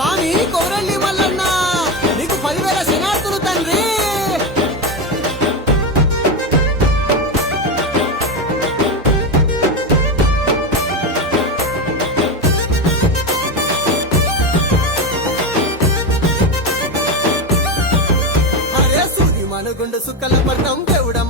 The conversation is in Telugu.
స్వామి కోరల్లి మల్లన్న నీకు పదివేల శనార్థులు తండ్రి. అనుగుండు సుక్కల పడ్డం దేవుడమ్మ.